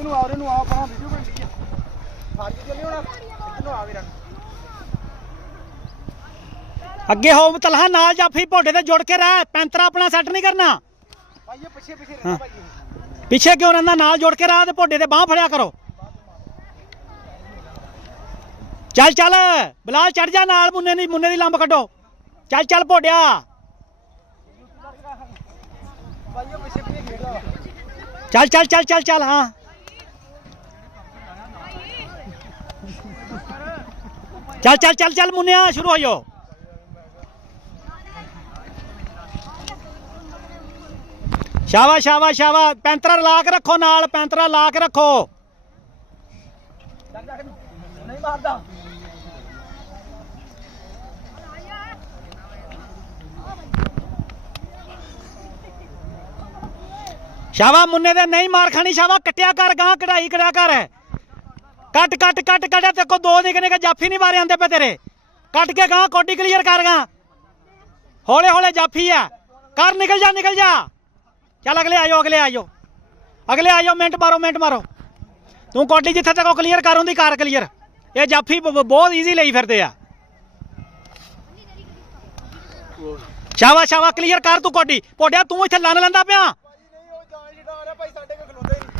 इधर नु आओ रे नु आओ पर वीडियो बन रही है फाड़ के चलियो ना इधर नु आ वीरन अगे हो तलहा नाल जाफी भोडे ते जुड़ के रह पैंतरा अपना सैट नहीं करना भाई ये पीछे पीछे रहना भाई पिछे क्यों रहना नाल जुड़ के रह ते भोडे ते बांह फड़िया करो चल चल बिलाल चढ़ जा नाल मुन्ने दी लंब कड्डो चल चल भोडिया भाई ये पीछे पीछे घेर रहा चल चल चल चल चल हाँ चल चल चल चल मुन्निया शुरू हो जाओ शाबाश शाबाश शाबाश पैंतरा ला के रखो नाल पैंतरा ला के रखो नहीं मारदा शाबा मुन्ने दे नहीं मार खानी शाबा कटिया कर गां कढ़ाई करा कर कट कट कट कट तेरे को दो निकने के जाफी नहीं मारे आंदे पे तेरे कट के गां कोडी क्लियर कर गां हौले हौले जाफी है कर निकल जा चल अगले आयो मिनट मारो तू कोडी जिथे तक क्लियर कर उंदी कार क्लियर ये जाफी बहुत ईजी लई फिरदे आ शाबा शाबा क्लियर कर तू कोडी पोडिया तू इत्थे लन लंदा पिया